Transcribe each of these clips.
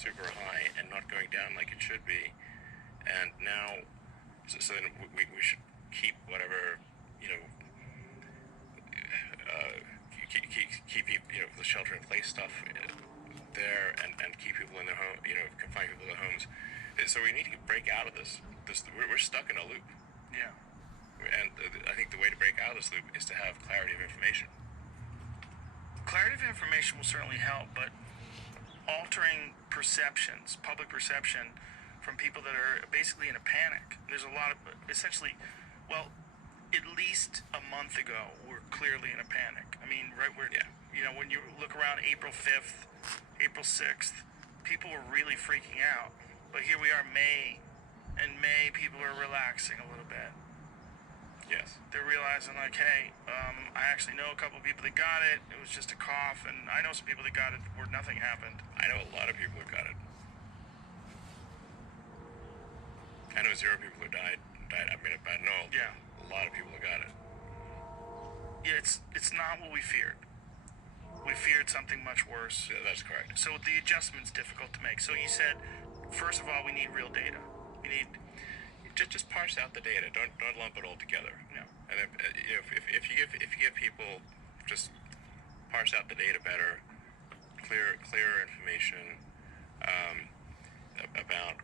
super high and not going down like it should be. And now, so then we should keep whatever, keep the shelter in place stuff there, and keep people in their home, confine people in their homes. So we need to break out of this. We're stuck in a loop. Yeah. And I think the way to break out of this loop is to have clarity of information. Clarity of information will certainly help, but altering perceptions, public perception, from people that are basically in a panic. There's a lot of, essentially, well, at least a month ago, we're clearly in a panic. I mean, right where, when you look around April 5th, April 6th, people were really freaking out. But here we are, May, and May, people are relaxing a little bit. Yes. They're realizing, like, hey, I actually know a couple of people that got it. It was just a cough, and I know some people that got it where nothing happened. I know a lot of people who got it. I know 0 people who died. I mean, I know a lot of people who got it. Yeah, it's not what we feared. We feared something much worse. Yeah, that's correct. So the adjustment's difficult to make. So you said, first of all, we need real data. We need just parse out the data. Don't lump it all together. No. And if you give people, just parse out the data better, clearer information about,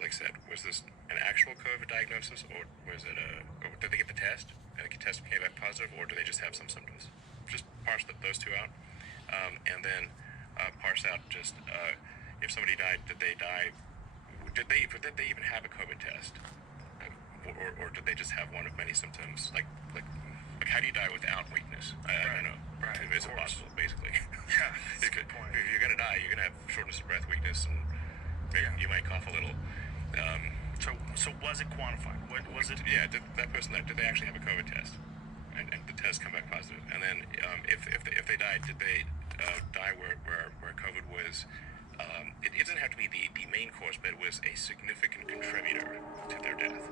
like I said, was this an actual COVID diagnosis, or was it or did they get the test and the test came back positive, or do they just have some symptoms? Just parse those two out, and then parse out just if somebody died, did they die? Did they even have a COVID test, or did they just have one of many symptoms? Like how do you die without weakness? I don't know. Right. It's impossible, basically. Yeah, that's a good point. If you're gonna die, you're gonna have shortness of breath, weakness, and you might cough a little. So was it quantified? What was it? Yeah, did that person did they actually have a COVID test, and the test come back positive? And then if they died, did they die where COVID was? It doesn't have to be the main cause, but it was a significant contributor to their death,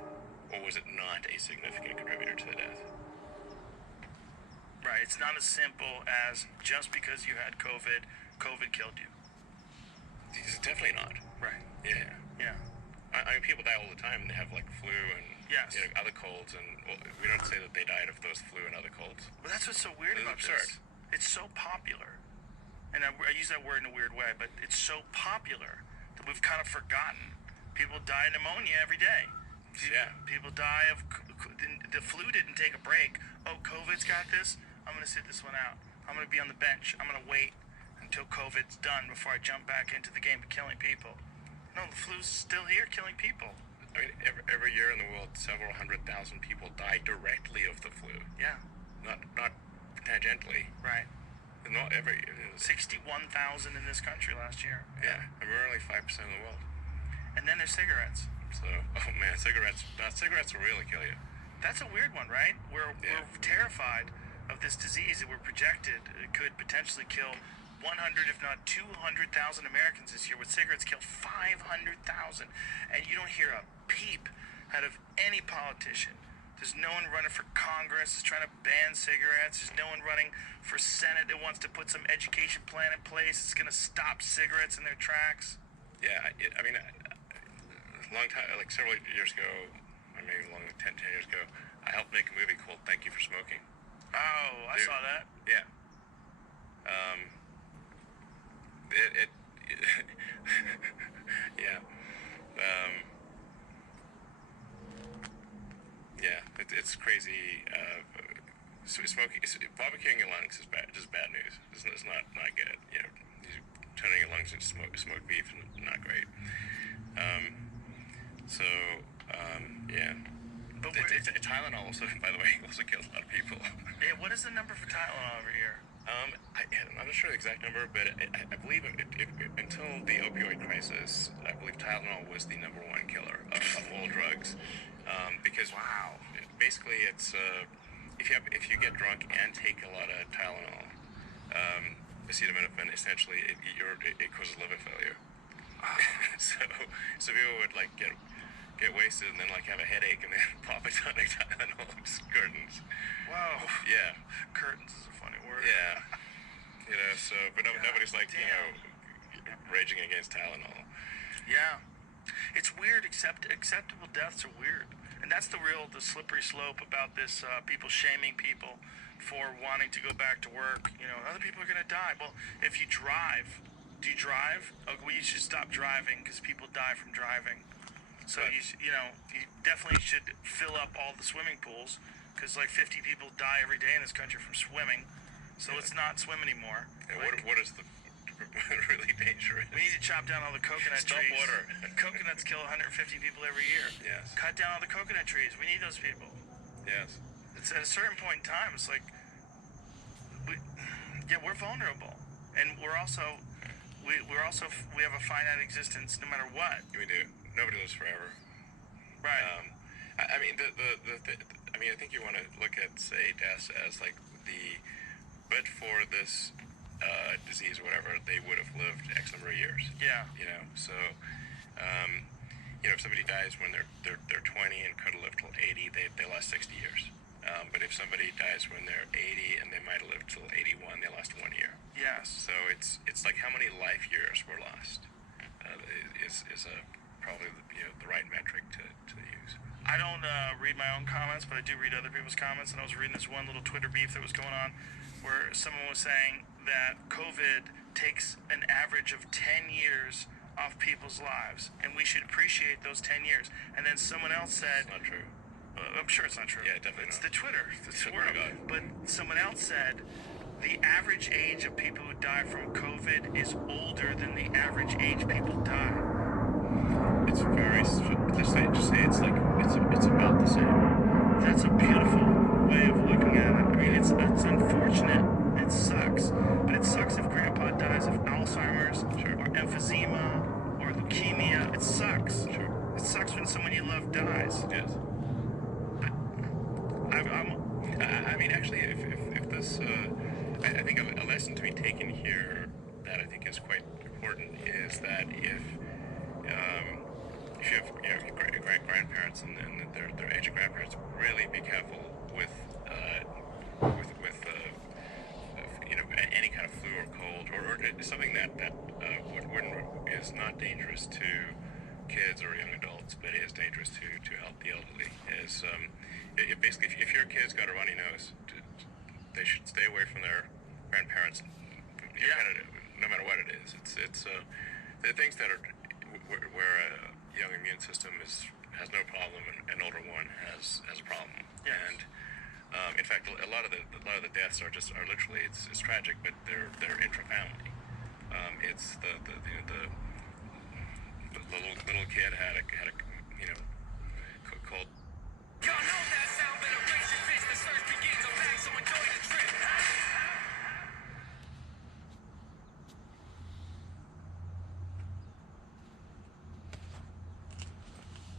or was it not a significant contributor to the death? Right. It's not as simple as just because you had COVID killed you. It's definitely not. Right. Yeah. Yeah. I mean, people die all the time, and they have like flu and other colds, and we don't say that they died of those flu and other colds. But that's what's so weird about absurd. This. It's so popular, and I use that word in a weird way, but it's so popular that we've kind of forgotten. People die of pneumonia every day. Yeah. People die of the flu didn't take a break. Oh, COVID's got this. I'm going to sit this one out. I'm going to be on the bench. I'm going to wait until COVID's done before I jump back into the game of killing people. No, the flu's still here killing people. I mean, every year in the world, several 100,000 people die directly of the flu. Yeah. Not tangentially. Right. Not every. 61,000 in this country last year. Yeah, and we're only 5% of the world. And then there's cigarettes. So, oh man, cigarettes will really kill you. That's a weird one, right? We're terrified of this disease that we're projected could potentially kill 100, if not 200,000 Americans this year, with cigarettes kill 500,000. And you don't hear a peep out of any politician. There's no one running for Congress that's trying to ban cigarettes. There's no one running for Senate that wants to put some education plan in place that's going to stop cigarettes in their tracks. Yeah, I mean, a long time, like several years ago, or maybe longer than 10 years ago, I helped make a movie called Thank You for Smoking. Oh, I saw that. Yeah. Yeah. It's crazy. Barbecuing your lungs is just bad news. It's not good. Turning your lungs into smoked beef is not great. Yeah. But Tylenol also, by the way, also kills a lot of people. Yeah, what is the number for Tylenol every year? I'm not sure the exact number, but I believe until the opioid crisis, I believe Tylenol was the number one killer of all drugs. Because basically it's if you get drunk and take a lot of Tylenol, acetaminophen, essentially it causes liver failure. So people would like get wasted and then like have a headache and then pop a ton of Tylenol curtains. Wow. Yeah. Curtains is a funny word. Yeah. But nobody's like, raging against Tylenol. Yeah. It's weird, acceptable deaths are weird. And that's the slippery slope about this, people shaming people for wanting to go back to work. You know, other people are going to die. Well, if you drive, do you drive? Oh, well, you should stop driving because people die from driving. So, Right. you definitely should fill up all the swimming pools because like 50 people die every day in this country from swimming. So let's not swim anymore. And Like, what is the really dangerous? we need to chop down all the coconut Stop trees. water. Coconuts kill 150 people every year. Yes. Cut down all the coconut trees. We need those people. Yes. It's at a certain point in time. It's like, we're vulnerable, and we have a finite existence no matter what. We do. Nobody lives forever. Right. I mean, I think you want to look at, say, deaths as like but for this disease or whatever, they would have lived X number of years. Yeah. You know, so, if somebody dies when they're 20 and could have lived till 80, they lost 60 years. But if somebody dies when they're 80 and they might have lived till 81, they lost 1 year. Yes. So it's like how many life years were lost is probably the right metric to use. I don't read my own comments, but I do read other people's comments. And I was reading this one little Twitter beef that was going on where someone was saying that COVID takes an average of 10 years off people's lives, and we should appreciate those 10 years. And then someone else said, It's not true. I'm sure it's not true. Yeah, definitely It's not. the Twitter. It's the Yeah, world. right. But someone else said the average age of people who die from COVID is older than the average age people die. It's very just say it's like it's about the same. That's a beautiful way of looking at it. I mean, it's unfortunate. It sucks. But it sucks if grandpa dies of Alzheimer's or emphysema or leukemia. It sucks. Sure. It sucks when someone you love dies. Yes. I mean, actually, if this, I think a lesson to be taken here that I think is quite important is that if you have grandparents and their aging grandparents, really be careful with any kind of flu or cold or something that is not dangerous to kids or young adults, but is dangerous to help the elderly. Is basically if your kid's got a runny nose, they should stay away from their grandparents. No matter what it is, it's the things that are where a young immune system has no problem and an older one has a problem. Yes. And in fact, a lot of the deaths are literally it's tragic, but they're intra-family. It's the little kid